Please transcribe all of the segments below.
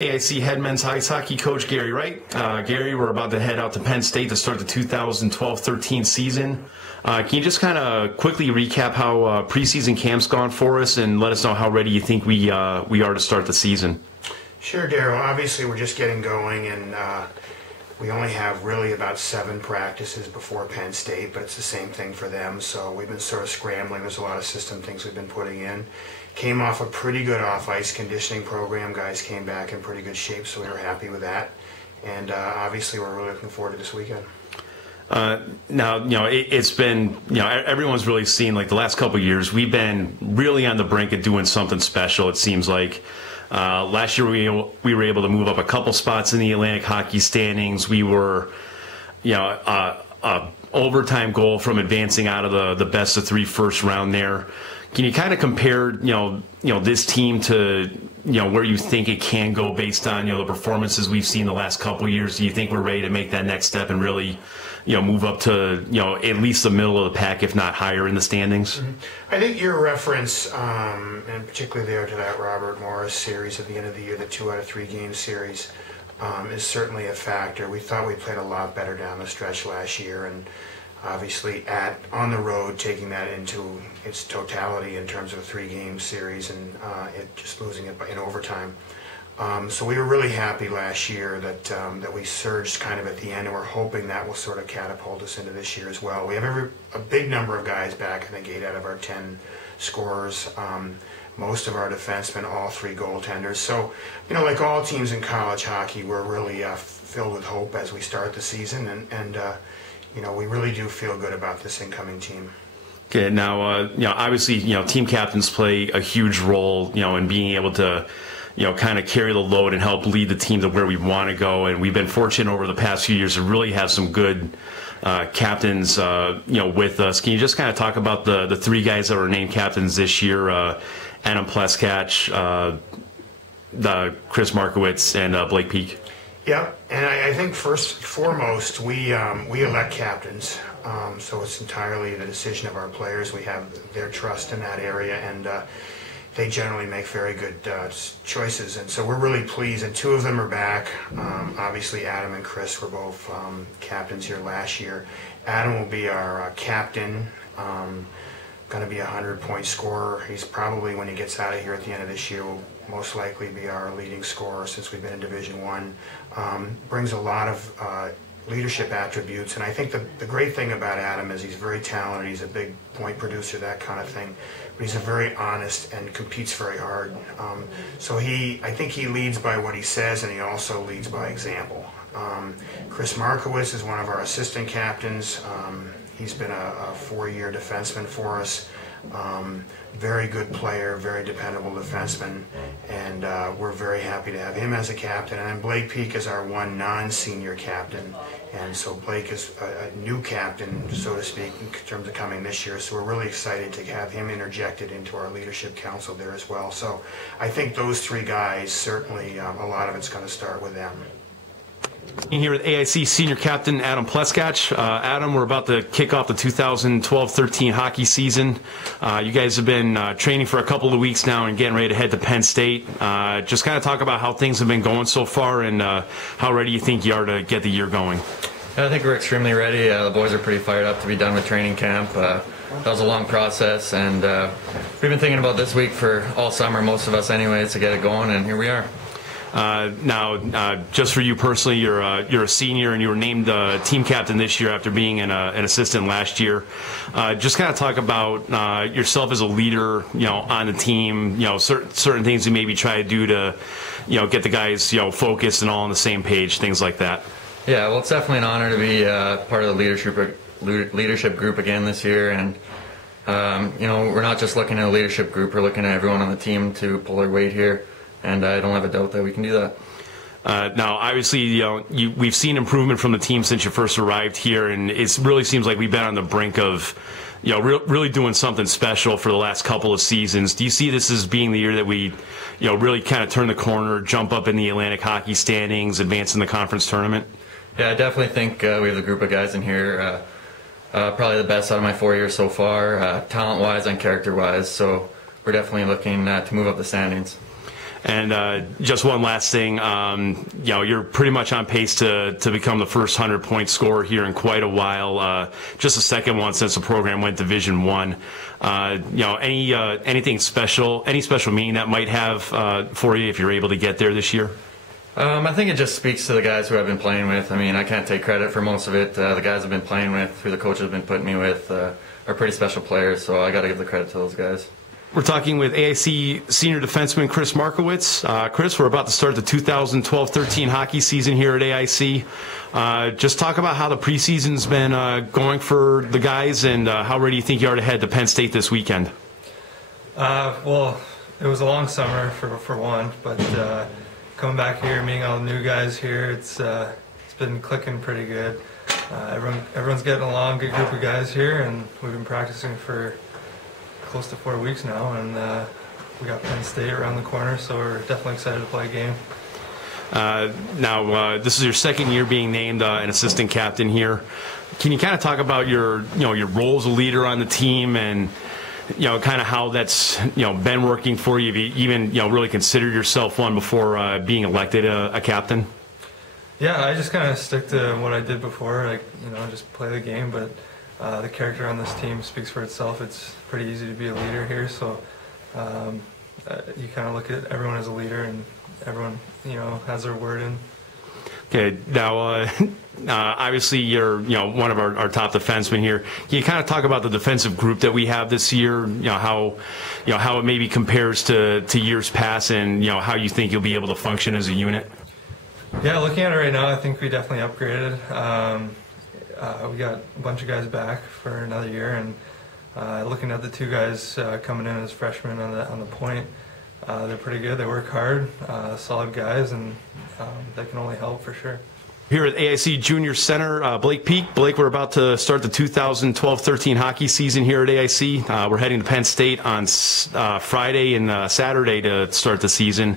AIC head men's ice hockey coach Gary Wright. Gary, we're about to head out to Penn State to start the 2012-13 season. Can you just kind of quickly recap how preseason camp's gone for us and let us know how ready you think we are to start the season? Sure, Daryl. Obviously, we're just getting going, and we only have really about 7 practices before Penn State, but it's the same thing for them. So we've been sort of scrambling. There's a lot of system things we've been putting in. Came off a pretty good off-ice conditioning program. Guys came back in pretty good shape, so we were happy with that. And obviously, we're really looking forward to this weekend. Now, it's been, everyone's really seen, like, the last couple of years, we've been really on the brink of doing something special, it seems like. Last year, we were able to move up a couple spots in the Atlantic hockey standings. We were, overtime goal from advancing out of the best of 3 first round there. Can you kind of compare, this team to, where you think it can go based on, the performances we've seen the last couple of years? Do you think we're ready to make that next step and really, move up to, at least the middle of the pack, if not higher in the standings? Mm-hmm. I think your reference, and particularly there to that Robert Morris series at the end of the year, the 2 out of 3 game series, is certainly a factor. We thought we played a lot better down the stretch last year, and obviously on the road, taking that into its totality in terms of a 3 game series and it just losing it in overtime. So we were really happy last year that we surged kind of at the end, and we're hoping that will sort of catapult us into this year as well. We have a big number of guys back. I think 8 out of our 10 scorers. Most of our defensemen, all 3 goaltenders. So, like all teams in college hockey, we're really filled with hope as we start the season, and we really do feel good about this incoming team. Okay, now, obviously, team captains play a huge role, in being able to, kind of carry the load and help lead the team to where we want to go. And we've been fortunate over the past few years to really have some good captains, with us. Can you just kind of talk about the 3 guys that were named captains this year? Adam Pleskach, Chris Markiewicz, and Blake Peake. Yeah, and I think first and foremost, we elect captains, so it's entirely the decision of our players. We have their trust in that area, and they generally make very good choices, and so we're really pleased. And 2 of them are back. Obviously, Adam and Chris were both captains here last year. Adam will be our captain. Going to be a 100-point scorer. He's probably, when he gets out of here at the end of this year, will most likely be our leading scorer since we've been in Division I. Brings a lot of leadership attributes, and I think the great thing about Adam is he's very talented. He's a big point producer, that kind of thing, but he's a very honest and competes very hard. So I think he leads by what he says, and he also leads by example. Chris Markiewicz is one of our assistant captains. He's been a 4-year defenseman for us. Very good player, very dependable defenseman, and we're very happy to have him as a captain. And then Blake Peake is our one non-senior captain, and so Blake is a new captain, so to speak, in terms of coming this year. So we're really excited to have him interjected into our leadership council there as well. So I think those 3 guys, certainly a lot of it's going to start with them. Here with AIC Senior Captain Adam Pleskach. Adam, we're about to kick off the 2012-13 hockey season. You guys have been training for a couple of weeks now and getting ready to head to Penn State. Just kind of talk about how things have been going so far and how ready you think you are to get the year going. I think we're extremely ready. The boys are pretty fired up to be done with training camp. That was a long process, and we've been thinking about this week for all summer, most of us anyways, to get it going, and here we are. Now, just for you personally, you're a senior and you were named team captain this year after being an assistant last year. Just kind of talk about yourself as a leader, on the team. Certain things you maybe try to do to, get the guys, focused and all on the same page, things like that. Yeah, well, it's definitely an honor to be part of the leadership group again this year, and we're not just looking at a leadership group; we're looking at everyone on the team to pull their weight here. And I don't have a doubt that we can do that. Now, obviously, we've seen improvement from the team since you first arrived here, and it really seems like we've been on the brink of, really doing something special for the last couple of seasons. Do you see this as being the year that we, really kind of turn the corner, jump up in the Atlantic hockey standings, advance in the conference tournament? Yeah, I definitely think we have a group of guys in here, probably the best out of my 4 years so far, talent-wise and character-wise. So we're definitely looking to move up the standings. And just one last thing, you're pretty much on pace to become the first 100-point scorer here in quite a while. Just the second one since the program went Division I. Anything special, any special meaning that might have for you if you're able to get there this year? I think it just speaks to the guys who I've been playing with. I mean, I can't take credit for most of it. The guys I've been playing with, who the coaches have been putting me with, are pretty special players, so I got to give the credit to those guys. We're talking with AIC senior defenseman Chris Markiewicz. Chris, we're about to start the 2012-13 hockey season here at AIC. Just talk about how the preseason's been going for the guys, and how ready you think you are to head to Penn State this weekend. Well, it was a long summer for one, but coming back here, meeting all the new guys here, it's been clicking pretty good. Everyone's getting along, good group of guys here, and we've been practicing for close to 4 weeks now, and we got Penn State around the corner, so we're definitely excited to play a game. Now, this is your second year being named an assistant captain here. Can you kind of talk about your role as a leader on the team, and kind of how that's been working for you? Have you even really considered yourself one before being elected a captain? Yeah, I just kind of stick to what I did before, like just play the game, but the character on this team speaks for itself. It's pretty easy to be a leader here, so you kind of look at everyone as a leader, and everyone has their word in. Okay, now obviously you're one of our top defensemen here. Can you kind of talk about the defensive group that we have this year? How it maybe compares to years past, and how you think you'll be able to function as a unit? Yeah, looking at it right now, I think we definitely upgraded. We got a bunch of guys back for another year, and looking at the two guys coming in as freshmen on the point, they're pretty good. They work hard, solid guys, and they can only help for sure. Here at AIC Junior Center, Blake Peake. Blake, we're about to start the 2012-13 hockey season here at AIC. We're heading to Penn State on Friday and Saturday to start the season.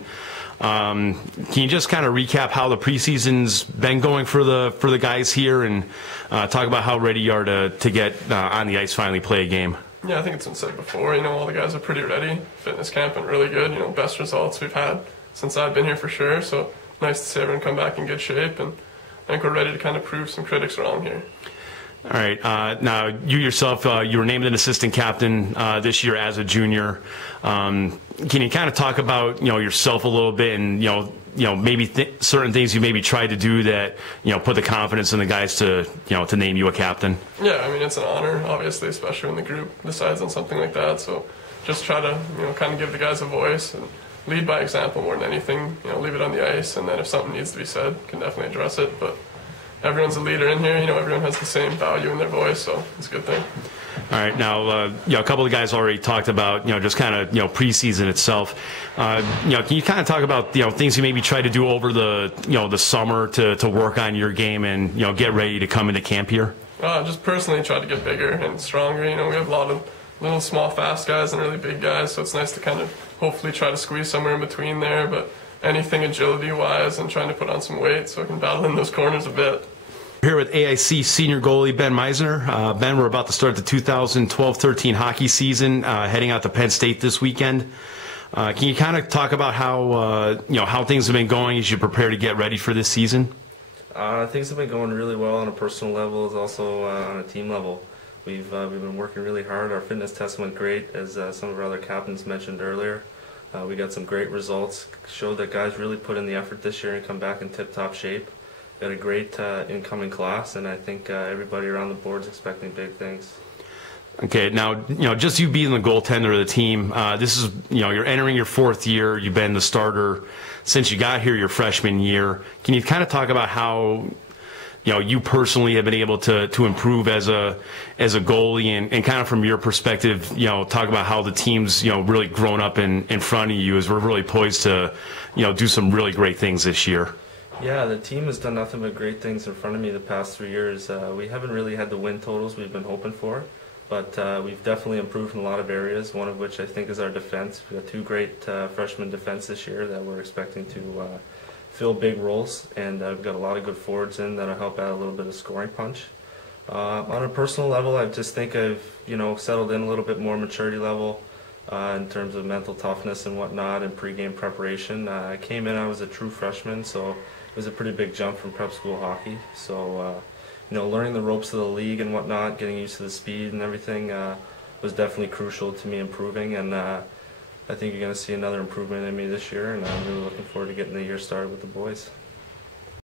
Can you just kind of recap how the preseason's been going for the guys here, and talk about how ready you are to get on the ice, finally play a game? Yeah, I think it's been said before. All the guys are pretty ready. Fitness camp went really good. Best results we've had since I've been here for sure. So nice to see everyone come back in good shape, and I think we're ready to kind of prove some critics wrong here. All right. Now, you yourself, you were named an assistant captain this year as a junior. Can you kind of talk about yourself a little bit, and maybe certain things you maybe tried to do that put the confidence in the guys to name you a captain? Yeah, I mean, it's an honor, obviously, especially when the group decides on something like that. So just try to kind of give the guys a voice and lead by example more than anything. Leave it on the ice, and then if something needs to be said, can definitely address it. But everyone's a leader in here. Everyone has the same value in their voice, so it's a good thing. All right. Now, a couple of guys already talked about, just kind of, preseason itself. Can you kind of talk about, things you maybe try to do over the summer to work on your game and, get ready to come into camp here? Just personally try to get bigger and stronger. We have a lot of little, small, fast guys and really big guys, so it's nice to kind of hopefully try to squeeze somewhere in between there. But anything agility-wise, and trying to put on some weight so I can battle in those corners a bit. Here with AIC senior goalie Ben Meisner. Ben, we're about to start the 2012-13 hockey season, heading out to Penn State this weekend. Can you kind of talk about how things have been going as you prepare to get ready for this season? Things have been going really well on a personal level, as also on a team level. We've been working really hard. Our fitness test went great, as some of our other captains mentioned earlier. We got some great results. Showed that guys really put in the effort this year and come back in tip-top shape. Got a great incoming class, and I think everybody around the board is expecting big things. Okay, now just you being the goaltender of the team, this is you're entering your fourth year. You've been the starter since you got here your freshman year. Can you kind of talk about how you personally have been able to improve as a goalie, and kind of from your perspective, talk about how the team's really grown up in front of you, as we're really poised to do some really great things this year? Yeah, the team has done nothing but great things in front of me the past 3 years. We haven't really had the win totals we've been hoping for, but we've definitely improved in a lot of areas, one of which I think is our defense. We've got two great freshman defense this year that we're expecting to fill big roles, and we've got a lot of good forwards in that'll help add a little bit of scoring punch. On a personal level, I just think I've settled in a little bit more maturity level. in terms of mental toughness and whatnot and pregame preparation. I came in, I was a true freshman, so it was a pretty big jump from prep school hockey. So, learning the ropes of the league and whatnot, getting used to the speed and everything was definitely crucial to me improving. And I think you're going to see another improvement in me this year, and I'm really looking forward to getting the year started with the boys.